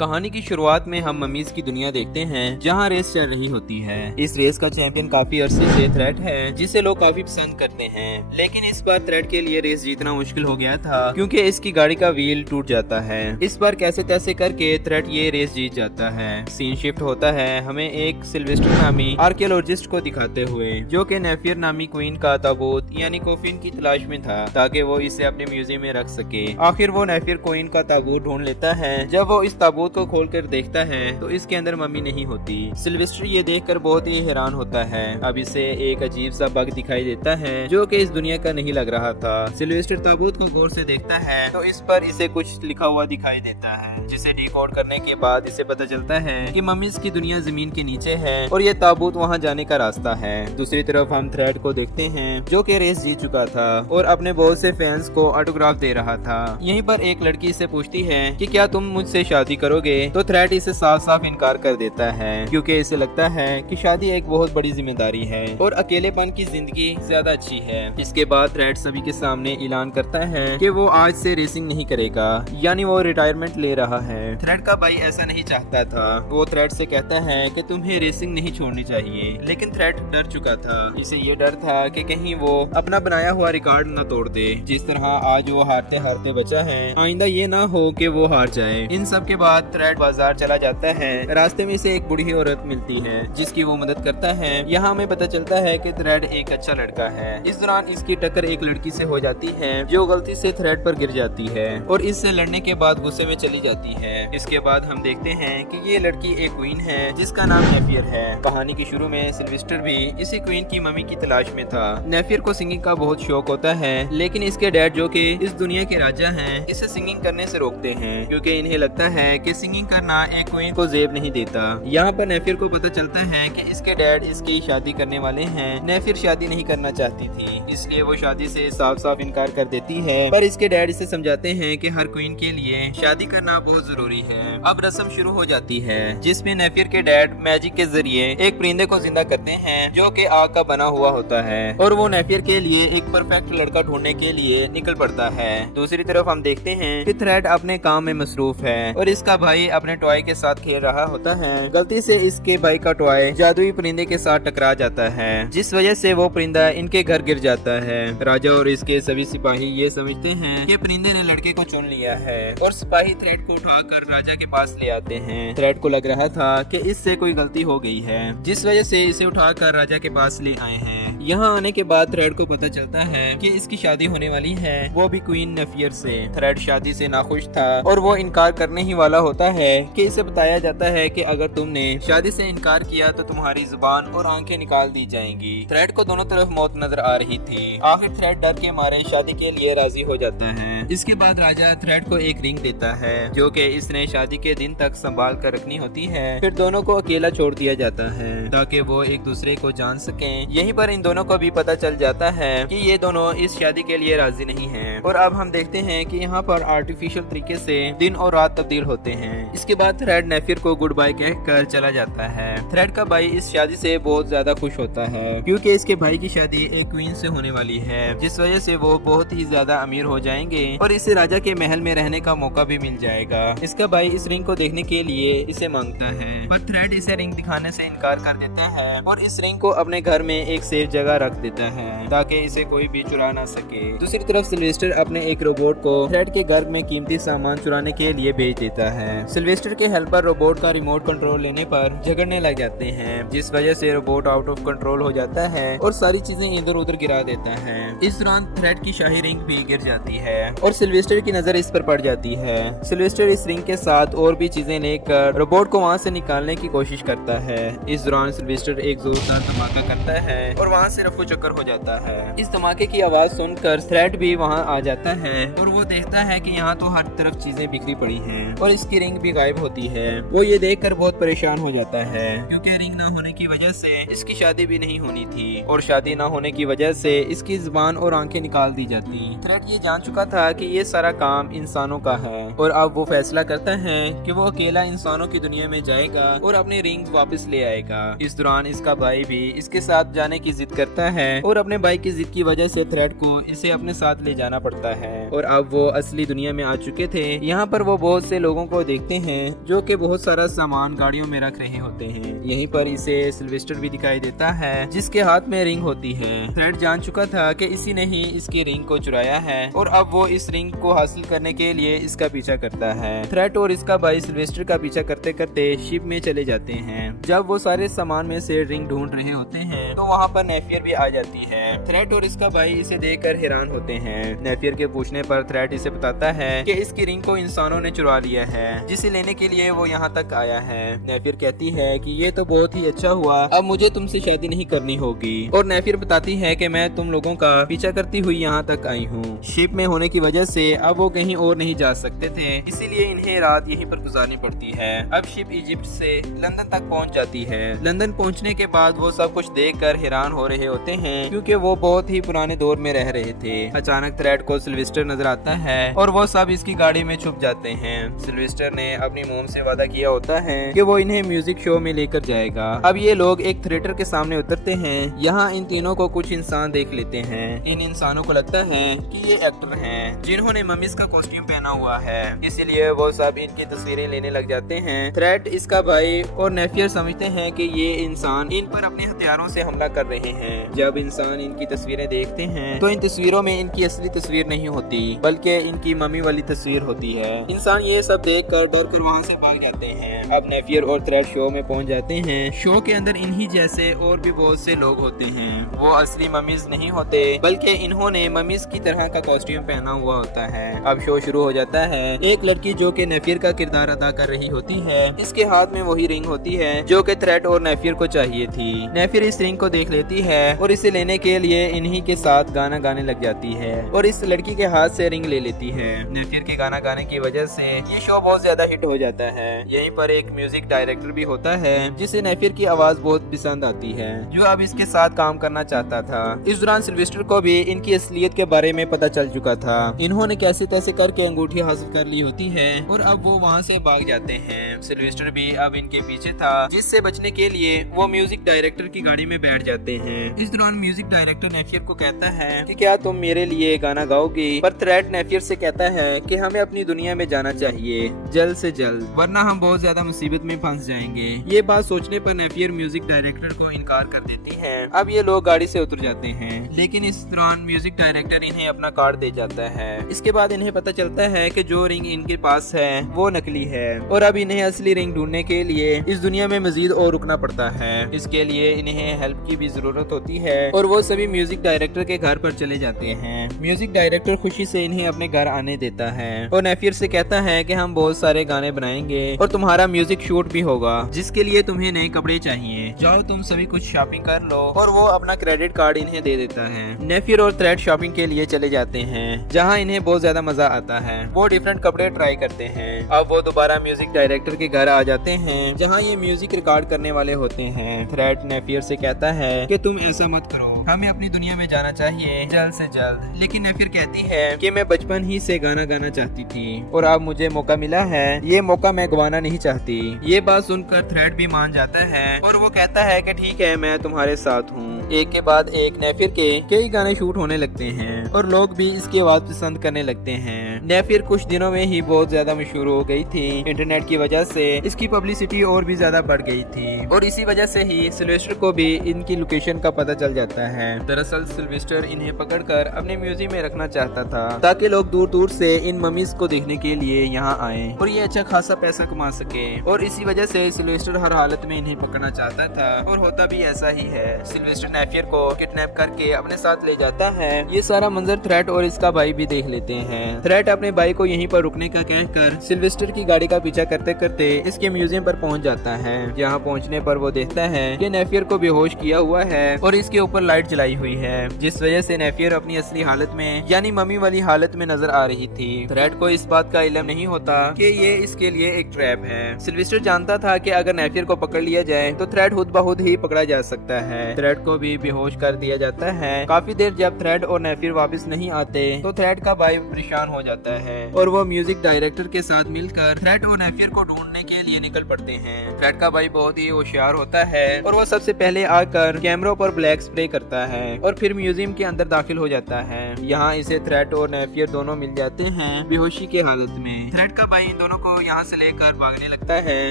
कहानी की शुरुआत में हम ममीज की दुनिया देखते हैं जहां रेस चल रही होती है। इस रेस का चैंपियन काफी अरसे से थ्रेड है जिसे लोग काफी पसंद करते हैं, लेकिन इस बार थ्रेड के लिए रेस जीतना मुश्किल हो गया था क्योंकि इसकी गाड़ी का व्हील टूट जाता है। इस बार कैसे तैसे करके थ्रेड ये रेस जीत जाता है। सीन शिफ्ट होता है हमें एक सिल्वेस्टर नामी आर्कियोलॉजिस्ट को दिखाते हुए, जो कि नेफियर नामी क्वीन का ताबूत यानी कोफिन की तलाश में था ताकि वो इसे अपने म्यूजियम में रख सके। आखिर वो नेफियर क्वीन का ताबूत ढूंढ लेता है। जब वो इस ताबूत को खोलकर देखता है तो इसके अंदर मम्मी नहीं होती। सिल्वेस्टर ये देखकर बहुत ही हैरान होता है। अब इसे एक अजीब सा बग दिखाई देता है जो कि इस दुनिया का नहीं लग रहा था। सिल्वेस्टर ताबूत को गौर से देखता है तो इस पर इसे कुछ लिखा हुआ दिखाई देता है, जिसे डिकोड करने के बाद इसे पता चलता है कि मम्मी की दुनिया जमीन के नीचे है और ये ताबूत वहाँ जाने का रास्ता है। दूसरी तरफ हम थ्रेड को देखते हैं जो कि रेस जीत चुका था और अपने बहुत से फैंस को ऑटोग्राफ दे रहा था। यहीं पर एक लड़की से पूछती है कि क्या तुम मुझसे शादी करोगे, तो थ्रेड इसे साफ साफ इनकार कर देता है क्योंकि इसे लगता है कि शादी एक बहुत बड़ी जिम्मेदारी है और अकेलेपन की जिंदगी ज्यादा अच्छी है। इसके बाद थ्रेड सभी के सामने ऐलान करता है कि वो आज से रेसिंग नहीं करेगा, यानी वो रिटायरमेंट ले रहा है। थ्रेड का भाई ऐसा नहीं चाहता था। वो थ्रेड से कहता है कि तुम्हें रेसिंग नहीं छोड़नी चाहिए, लेकिन थ्रेड डर चुका था। इसे ये डर था कि कहीं वो अपना बनाया हुआ रिकॉर्ड न तोड़ दे। जिस तरह आज वो हारते हारते बचा है, आइंदा ये ना हो कि वो हार जाए। इन सब के बाद थ्रेड बाजार चला जाता है। रास्ते में इसे एक बूढ़ी औरत मिलती है जिसकी वो मदद करता है। यहाँ हमें पता चलता है कि थ्रेड एक अच्छा लड़का है। इस दौरान इसकी टक्कर एक लड़की से हो जाती है जो गलती से थ्रेड पर गिर जाती है और इससे लड़ने के बाद गुस्से में चली जाती है। इसके बाद हम देखते हैं कि ये लड़की एक क्वीन है जिसका नाम नेफियर है। कहानी के शुरू में सिल्वेस्टर भी इसी क्वीन की मम्मी की तलाश में था। नेफियर को सिंगिंग का बहुत शौक होता है, लेकिन इसके डैड जो कि इस दुनिया के राजा हैं इसे सिंगिंग करने से रोकते हैं क्योंकि इन्हें लगता है कि सिंगिंग करना एक क्वीन को जेब नहीं देता। यहाँ पर नेफियर को पता चलता है कि इसके डैड इसकी शादी करने वाले हैं। नेफियर शादी नहीं करना चाहती थी, इसलिए वो शादी से साफ साफ इनकार कर देती है, पर इसके डैड इसे समझाते हैं कि हर क्वीन के लिए शादी करना बहुत जरूरी है। अब रस्म शुरू हो जाती है जिसमें नेफियर के डैड मैजिक के जरिए एक परिंदे को जिंदा करते हैं जो कि आग का बना हुआ होता है और वो नेफियर के लिए एक परफेक्ट लड़का ढूंढने के लिए निकल पड़ता है। दूसरी तरफ हम देखते हैं कि थ्रेड अपने काम में मसरूफ है और इसका भाई अपने टॉय के साथ खेल रहा होता है। गलती से इसके भाई का टॉय जादुई परिंदे के साथ टकरा जाता है, जिस वजह से वो परिंदा इनके घर गिर जाता है। राजा और इसके सभी सिपाही ये समझते हैं कि परिंदे ने लड़के को चुन लिया है और सिपाही थ्रेड को उठाकर राजा के पास ले आते हैं। थ्रेड को लग रहा था कि इससे कोई गलती हो गई है, जिस वजह से इसे उठाकर राजा के पास ले आए हैं। यहाँ आने के बाद थ्रेड को पता चलता है कि इसकी शादी होने वाली है, वो भी क्वीन नेफियर से। थ्रेड शादी से नाखुश था और वो इनकार करने ही वाला होता है कि इसे बताया जाता है कि अगर तुमने शादी से इनकार किया तो तुम्हारी जुबान और आंखें निकाल दी जाएंगी। थ्रेड को दोनों तरफ मौत नजर आ रही थी। आखिर थ्रेड डर के मारे शादी के लिए राजी हो जाता है। इसके बाद राजा थ्रेड को एक रिंग देता है जो कि इसने शादी के दिन तक संभाल कर रखनी होती है। फिर दोनों को अकेला छोड़ दिया जाता है ताकि वो एक दूसरे को जान सकें। यहीं पर इन दोनों को भी पता चल जाता है कि ये दोनों इस शादी के लिए राजी नहीं हैं। और अब हम देखते हैं कि यहाँ पर आर्टिफिशियल तरीके से दिन और रात तब्दील होते हैं। इसके बाद थ्रेड नेफियर को गुड बाय कहकर चला जाता है। थ्रेड का भाई इस शादी से बहुत ज्यादा खुश होता है क्योंकि इसके भाई की शादी एक क्वीन से होने वाली है, जिस वजह से वो बहुत ही ज्यादा अमीर हो जाएंगे और इसे राजा के महल में रहने का मौका भी मिल जाएगा। इसका भाई इस रिंग को देखने के लिए इसे मांगता है, पर थ्रेड इसे रिंग दिखाने से इनकार कर देता है और इस रिंग को अपने घर में एक सेफ जगह रख देता है ताकि इसे कोई भी चुरा ना सके। दूसरी तरफ सिल्वेस्टर अपने एक रोबोट को थ्रेड के घर में कीमती सामान चुराने के लिए भेज देता है। सिल्वेस्टर के हेल्पर रोबोट का रिमोट कंट्रोल लेने पर झगड़ने लग जाते हैं, जिस वजह से रोबोट आउट ऑफ कंट्रोल हो जाता है और सारी चीजें इधर उधर गिरा देता है। इस दौरान थ्रेड की शाही रिंग भी गिर जाती है और सिल्वेस्टर की नजर इस पर पड़ जाती है। सिल्वेस्टर इस रिंग के साथ और भी चीजें लेकर रोबोट को वहाँ से निकालने की कोशिश करता है। इस दौरान सिल्वेस्टर एक जोरदार धमाका करता है और वहाँ से रफू चक्कर हो जाता है। इस धमाके की आवाज सुनकर थ्रेड भी वहाँ आ जाता है और वो देखता है कि यहाँ तो हर तरफ चीजें बिखरी पड़ी हैं और इसकी रिंग भी गायब होती है। वो ये देखकर बहुत परेशान हो जाता है क्योंकि रिंग ना होने की वजह से इसकी शादी भी नहीं होनी थी और शादी ना होने की वजह से इसकी जुबान और आंखें निकाल दी जाती। थ्रेड ये जान चुका था कि ये सारा काम इंसानों का है और अब वो फैसला करता है कि वो अकेला इंसानों की दुनिया में जाएगा और अपनी रिंग वापस ले आएगा। इस दौरान इसका भाई भी इसके साथ जाने की जिद करता है और अपने भाई की जिद की वजह से थ्रेड को इसे अपने साथ ले जाना पड़ता है। और अब वो असली दुनिया में आ चुके थे। यहाँ पर वो बहुत से लोगों को देखते हैं जो कि बहुत सारा सामान गाड़ियों में रख रहे होते हैं। यहीं पर इसे सिल्वेस्टर भी दिखाई देता है जिसके हाथ में रिंग होती है। थ्रेड जान चुका था कि इसी ने ही इसकी रिंग को चुराया है और अब वो इस रिंग को हासिल करने के लिए इसका पीछा करता है। थ्रेड और इसका भाई सिल्वेस्टर का पीछा करते करते शिप में चले जाते हैं। जब वो सारे सामान में से रिंग ढूंढ रहे होते हैं तो वहाँ पर नेफियर भी आ जाती है। थ्रेड और इसका भाई इसे देखकर हैरान होते हैं। नेफियर के पूछने पर थ्रेड इसे बताता है कि इसकी रिंग को इंसानों ने चुरा लिया है जिसे लेने के लिए वो यहाँ तक आया है। नेफियर कहती है कि ये तो बहुत ही अच्छा हुआ, अब मुझे तुमसे शादी नहीं करनी होगी। और नेफियर बताती है कि मैं तुम लोगों का पीछा करती हुई यहाँ तक आई हूँ। शिप में होने की वजह से अब वो कहीं और नहीं जा सकते थे, इसीलिए इन्हें रात यहीं पर गुजारनी पड़ती है। अब शिप इजिप्ट से लंदन तक पहुँच जाती है। लंदन पहुँचने के बाद वो सब कुछ देखकर हैरान हो रहे होते हैं क्योंकि वो बहुत ही पुराने दौर में रह रहे थे। अचानक थ्रेड को सिल्वेस्टर नजर आता है और वो सब इसकी गाड़ी में छुप जाते हैं। सिल्वेस्टर ने अपनी मोम से वादा किया होता है कि वो इन्हें म्यूजिक शो में लेकर जाएगा। अब ये लोग एक थिएटर के सामने उतरते हैं। यहाँ इन तीनों को कुछ इंसान देख लेते हैं। इन इंसानों को लगता है कि ये एक्टर हैं जिन्होंने मम्मीज का कॉस्ट्यूम पहना हुआ है, इसीलिए वो सब इनकी तस्वीरें लेने लग जाते हैं। थ्रेड, इसका भाई और नेफियर समझते हैं कि ये इंसान इन पर अपने हथियारों से हमला कर रहे हैं। जब इंसान इनकी तस्वीरें देखते हैं तो इन तस्वीरों में इनकी असली तस्वीर नहीं होती बल्कि इनकी मम्मी वाली तस्वीर होती है। इंसान ये सब देखकर डर कर वहाँ से भाग जाते हैं। अब नेफियर और थ्रेड शो में पहुँच जाते हैं। शो के अंदर इन्हीं जैसे और भी बहुत से लोग होते हैं। वो असली मम्मीज नहीं होते बल्कि इन्होंने मम्मीज की तरह का कॉस्ट्यूम पहना हुआ होता है। अब शो शुरू हो जाता है। एक लड़की जो कि नेफियर का किरदार अदा कर रही होती है, इसके हाथ में वही रिंग होती है जो कि थ्रेड और नेफियर को चाहिए थी। नेफियर इस रिंग को देख लेती है और इसे लेने के लिए इन्हीं के साथ गाना गाने लग जाती है और इस लड़की के हाथ से रिंग ले लेती है। नेफियर के गाना गाने की वजह से ये शो बहुत ज्यादा हिट हो जाता है। यहीं पर एक म्यूजिक डायरेक्टर भी होता है जिसे नेफियर की आवाज बहुत पसंद आती है, जो अब इसके साथ काम करना चाहता था। इस दौरान सिल्वेस्टर को भी इनकी असलियत के बारे में पता चल चुका था। इन्होंने कैसे तैसे करके अंगूठी हासिल कर ली होती है और अब वो वहाँ से भाग जाते हैं। सिल्वेस्टर भी अब इनके पीछे था, जिससे बचने के लिए वो म्यूजिक डायरेक्टर की गाड़ी में बैठ जाते हैं। इस दौरान म्यूजिक डायरेक्टर नेफियर को कहता है कि क्या तुम मेरे लिए गाना गाओगी, पर थ्रेड नेफियर से कहता है कि हमें अपनी दुनिया में जाना चाहिए जल्द से जल्द, वरना हम बहुत ज्यादा मुसीबत में फंस जाएंगे। ये बात सोचने पर नेफियर म्यूजिक डायरेक्टर को इनकार कर देती है। अब ये लोग गाड़ी से उतर जाते हैं, लेकिन इस दौरान म्यूजिक डायरेक्टर इन्हें अपना कार्ड दे जाता है। इसके बाद इन्हें पता चलता है कि जो रिंग इनके पास है वो नकली है और अब इन्हें असली रिंग ढूंढने के लिए इस दुनिया में मजीद और रुकना पड़ता है। इसके लिए इन्हें हेल्प की भी जरूरत होती है और वो सभी म्यूजिक डायरेक्टर के घर पर चले जाते हैं। म्यूजिक डायरेक्टर खुशी से इन्हें अपने घर आने देता है और नेफियर से कहता है कि हम बहुत सारे गाने बनाएंगे और तुम्हारा म्यूजिक शूट भी होगा, जिसके लिए तुम्हें नए कपड़े चाहिए। जाओ तुम सभी कुछ शॉपिंग कर लो। और वो अपना क्रेडिट कार्ड इन्हें दे देता है। नेफियर और थ्रेड शॉपिंग के लिए चले जाते हैं, जहाँ इन्हें बहुत ज्यादा मजा आता है। वो डिफरेंट कपड़े ट्राई करते हैं। अब वो दोबारा म्यूजिक डायरेक्टर के घर आ जाते हैं, जहाँ ये म्यूजिक रिकॉर्ड करने वाले होते हैं। थ्रेड नेफियर से कहता है कि तुम ऐसा मत करो, हमें अपनी दुनिया में जाना चाहिए जल्द से जल्द। लेकिन नेफियर कहती है कि मैं बचपन ही से गाना गाना चाहती थी और अब मुझे मौका मिला है, ये मौका मैं गवाना नहीं चाहती। ये बात सुनकर थ्रेड भी मान जाता है और वो कहता है कि ठीक है, मैं तुम्हारे साथ हूँ। एक के बाद एक नेफियर के कई गाने शूट होने लगते हैं और लोग भी इसकी आवाज पसंद करने लगते हैं। नेफियर कुछ दिनों में ही बहुत ज्यादा मशहूर हो गई थी। इंटरनेट की वजह से इसकी पब्लिसिटी और भी ज्यादा बढ़ गई थी और इसी वजह से ही सिल्वेस्टर को भी इनकी लोकेशन का पता चल जाता है। दरअसल सिल्वेस्टर इन्हें पकड़कर अपने म्यूजियम में रखना चाहता था ताकि लोग दूर दूर से इन ममीज को देखने के लिए यहाँ आए और ये अच्छा खासा पैसा कमा सके। और इसी वजह से सिल्वेस्टर हर हालत में इन्हें पकड़ना चाहता था और होता भी ऐसा ही है। सिल्वेस्टर नेफियर को किडनैप करके अपने साथ ले जाता है। ये सारा मंजर थ्रेड और इसका भाई भी देख लेते हैं। थ्रेड अपने भाई को यहीं पर रुकने का कहकर सिल्वेस्टर की गाड़ी का पीछा करते करते इसके म्यूजियम पर पहुंच जाता है। यहाँ पहुंचने पर वो देखता है कि नेफियर को बेहोश किया हुआ है और इसके ऊपर लाइट जलाई हुई है, जिस वजह से नेफियर अपनी असली हालत में यानी मम्मी वाली हालत में नजर आ रही थी। थ्रेड को इस बात का इल्म नहीं होता कि ये इसके लिए एक ट्रैप है। सिल्वेस्टर जानता था कि अगर नेफियर को पकड़ लिया जाए तो थ्रेड खुद ब खुद ही पकड़ा जा सकता है। थ्रेड को भी बेहोश कर दिया जाता है। काफी देर जब थ्रेड और नेफियर वापस नहीं आते तो थ्रेड का भाई परेशान हो जाता है और वो म्यूजिक डायरेक्टर के साथ मिलकर थ्रेड और नेफियर को ढूंढने के लिए निकल पड़ते हैं। थ्रेड का भाई बहुत ही होशियार होता है और वो सबसे पहले आकर कैमरों पर ब्लैक स्प्रे करता करता है और फिर म्यूजियम के अंदर दाखिल हो जाता है। यहाँ इसे थ्रेड और नेफियर दोनों मिल जाते हैं बेहोशी के हालत में। थ्रेड का भाई इन दोनों को यहाँ से लेकर भागने लगता है।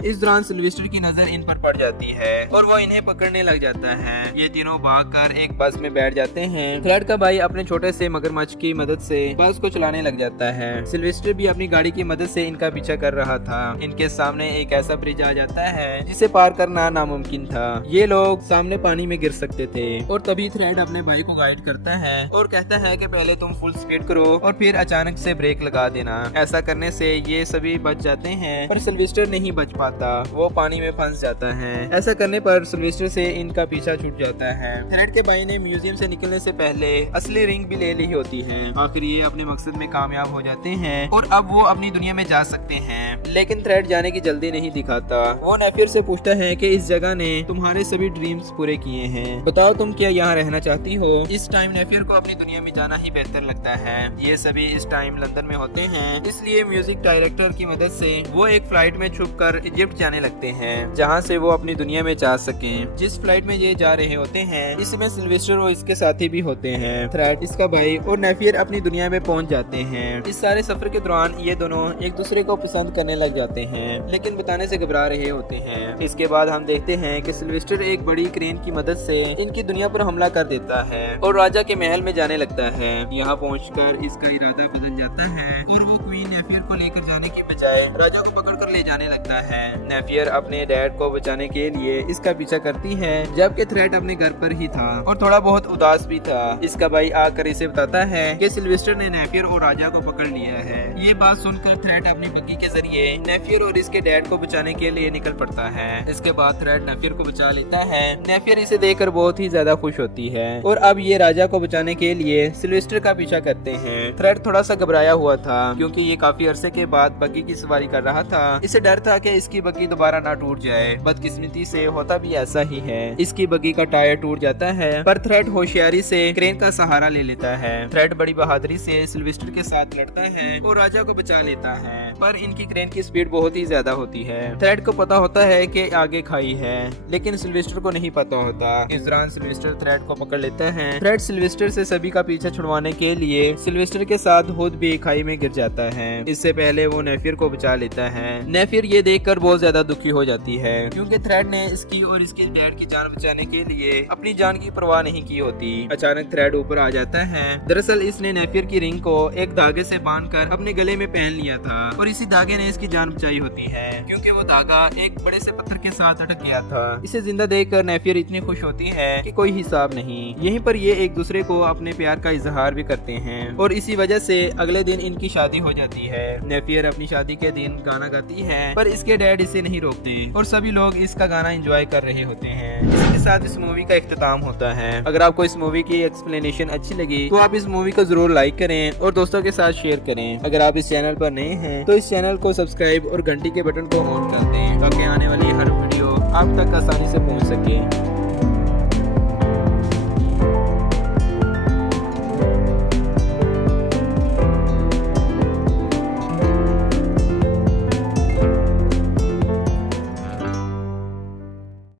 इस दौरान सिल्वेस्टर की नजर इन पर पड़ जाती है और वो इन्हें पकड़ने लग जाता है। ये तीनों भागकर एक बस में बैठ जाते हैं। थ्रेड का भाई अपने छोटे से मगरमच्छ की मदद से बस को चलाने लग जाता है। सिल्वेस्टर भी अपनी गाड़ी की मदद से इनका पीछा कर रहा था। इनके सामने एक ऐसा ब्रिज आ जाता है जिसे पार करना नामुमकिन था। ये लोग सामने पानी में गिर सकते थे और तभी थ्रेड अपने भाई को गाइड करता है और कहता है कि पहले तुम फुल स्पीड करो और फिर अचानक से ब्रेक लगा देना। ऐसा करने से ये सभी बच जाते हैं पर सिल्वेस्टर नहीं बच पाता, वो पानी में फंस जाता है। ऐसा करने पर सिल्वेस्टर से इनका पीछा छूट जाता है। थ्रेड के भाई ने म्यूजियम से निकलने से पहले असली रिंग भी ले ली होती है। आखिर ये अपने मकसद में कामयाब हो जाते हैं और अब वो अपनी दुनिया में जा सकते हैं। लेकिन थ्रेड जाने की जल्दी नहीं दिखाता। वो नेफियर से पूछता है कि इस जगह ने तुम्हारे सभी ड्रीम्स पूरे किए हैं, बताओ तुम क्या यहाँ रहना चाहती हो। इस टाइम नेफियर को अपनी दुनिया में जाना ही बेहतर लगता है। ये सभी इस टाइम लंदन में होते हैं, इसलिए म्यूजिक डायरेक्टर की मदद से वो एक फ्लाइट में छुपकर इजिप्ट जाने लगते हैं जहाँ से वो अपनी दुनिया में जा सकें। जिस फ्लाइट में ये जा रहे होते हैं इसमें सिल्वेस्टर और इसके साथी भी होते हैं। थ्रेड, इसका भाई और नेफियर अपनी दुनिया में पहुँच जाते हैं। इस सारे सफर के दौरान ये दोनों एक दूसरे को पसंद करने लग जाते हैं लेकिन बताने से घबरा रहे होते हैं। इसके बाद हम देखते हैं कि सिल्वेस्टर एक बड़ी क्रेन की मदद से इनकी दुनिया पर हमला कर देता है और राजा के महल में जाने लगता है। यहाँ पहुंचकर इसका इरादा बदल जाता है और वो क्वीन नेफियर को लेकर जाने की बजाय राजा को पकड़कर ले जाने लगता है। नेफियर अपने डैड को बचाने के लिए इसका पीछा करती है जबकि थ्रेड अपने घर पर ही था और थोड़ा बहुत उदास भी था। इसका भाई आकर इसे बताता है कि सिल्वेस्टर ने नेफियर और राजा को पकड़ लिया है। ये बात सुनकर थ्रेड अपनी बग्गी के जरिए नेफियर और इसके डैड को बचाने के लिए निकल पड़ता है। इसके बाद थ्रेड नेफियर को बचा लेता है। नेफियर इसे देखकर बहुत ही ज्यादा खुश होती है और अब ये राजा को बचाने के लिए सिल्वेस्टर का पीछा करते हैं। थ्रेड थोड़ा सा घबराया हुआ था क्योंकि ये काफी अरसे के बाद बग्गी की सवारी कर रहा था। इसे डर था कि इसकी बग्गी दोबारा ना टूट जाए। बदकिस्मती से होता भी ऐसा ही है, इसकी बग्गी का टायर टूट जाता है पर थ्रेड होशियारी से क्रेन का सहारा ले लेता है। थ्रेड बड़ी बहादुरी से सिल्वेस्टर के साथ लड़ता है और राजा को बचा लेता है पर इनकी क्रेन की स्पीड बहुत ही ज्यादा होती है। थ्रेड को पता होता है कि आगे खाई है लेकिन सिल्वेस्टर को नहीं पता होता। इस दौरान सिल्वेस्टर थ्रेड को पकड़ लेता है। थ्रेड सिल्वेस्टर से सभी का पीछा छुड़वाने के लिए सिल्वेस्टर के साथ खुद भी खाई में गिर जाता है। इससे पहले वो नेफियर को बचा लेता है। नेफियर ये देखकर बहुत ज्यादा दुखी हो जाती है क्योंकि थ्रेड ने इसकी और इसके डैड की जान बचाने के लिए अपनी जान की परवाह नहीं की होती। अचानक थ्रेड ऊपर आ जाता है। दरअसल इसने नेफियर की रिंग को एक धागे से बांधकर अपने गले में पहन लिया था और इसी धागे ने इसकी जान बचाई होती है क्योंकि वो धागा एक बड़े से पत्थर के साथ अटक गया था। इसे जिंदा देखकर नेफियर इतनी खुश होती है कि कोई हिसाब नहीं। यहीं पर ये एक दूसरे को अपने प्यार का इजहार भी करते हैं और इसी वजह से अगले दिन इनकी शादी हो जाती है। नेफियर अपनी शादी के दिन गाना गाती है पर इसके डैड इसे नहीं रोकते और सभी लोग इसका गाना एंजॉय कर रहे होते हैं। इसी के साथ इस मूवी का इख्तिताम होता है। अगर आपको इस मूवी की एक्सप्लेनेशन अच्छी लगी तो आप इस मूवी को जरूर लाइक करें और दोस्तों के साथ शेयर करें। अगर आप इस चैनल पर नए हैं तो इस चैनल को सब्सक्राइब और घंटी के बटन को ऑन कर दें ताकि आने वाली हर वीडियो आप तक आसानी से पहुंच सके।